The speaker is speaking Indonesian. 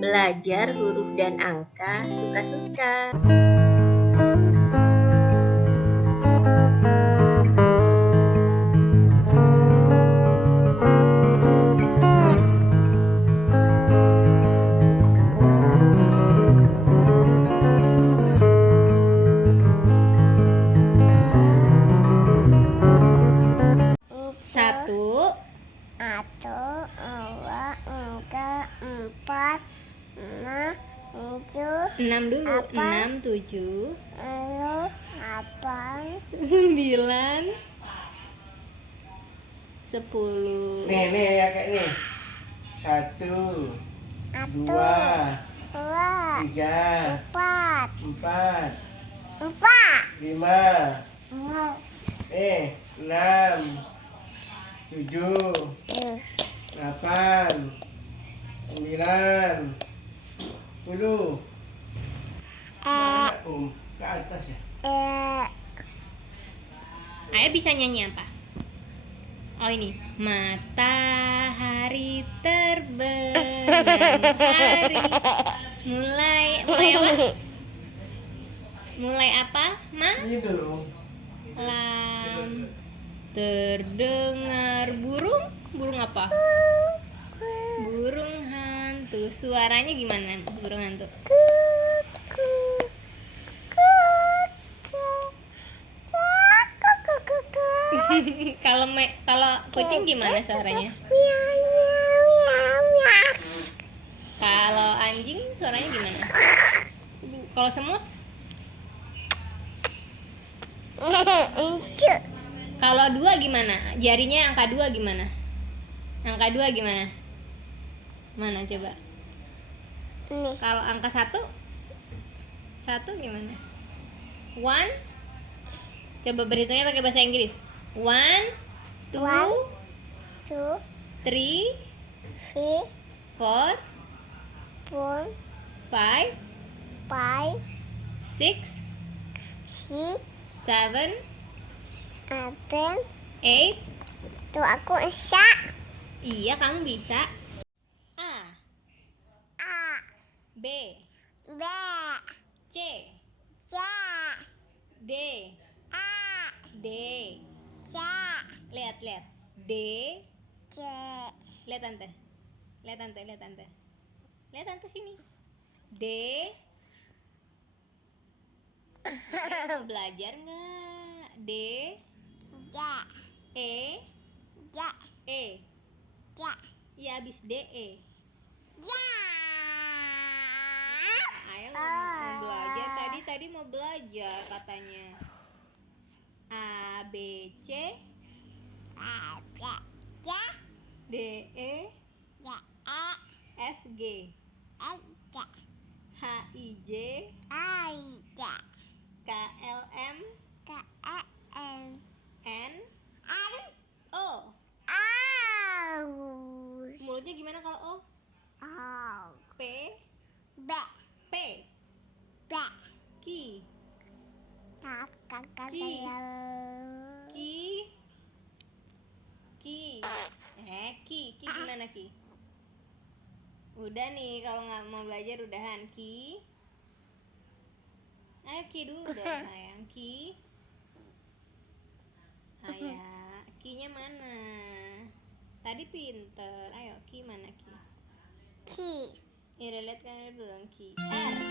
Belajar huruf dan angka suka-suka. Satu, dua, tiga, empat, lima, tujuh, enam dulu, Apa? 6, 7, delapan, 9, 10. Nih ya kayak nih. 1, 2, dua, 3, empat, 4, 5, lima, 6, 7, 8, 9, 10. Mana ke atas ya? Ayah bisa nyanyi apa? Oh ini, matahari terbenam hari. Mulai apa? Mulai apa? Ini dulu. Malam terdengar burung apa? Burung hantu. Suaranya gimana burung hantu? Kalau kucing gimana suaranya? Kalau anjing suaranya gimana? Kalau semut? Kalau 2 gimana? Jarinya angka 2 gimana? Angka 2 gimana? Mana coba? Kalau angka 1? 1 gimana? 1? Coba berhitungnya pakai bahasa Inggris. 1, 2, 3, 4, 5, 6, 7, 8. Tuh aku bisa. Iya, kamu bisa. A, A, B, B, C, C, D, A, D. C, Lihat. D. C, Lihat tante. Lihat tante sini. D. Mau belajar nggak? D. D, E. D, E. D, Ya abis D E. D. Ayah mau belajar tadi mau belajar katanya. A B C D E F G H I J K L M N O. Mulutnya gimana kalau O? P P Ki Ki gimana Ki? Udah nih kalau nggak mau belajar udahan Ki. Ayo Ki dulu dong sayang Ki. Ayah Ki-nya mana? Tadi pinter. Ayo Ki mana Ki? Ya udah lihat kan dulu dong Ki. R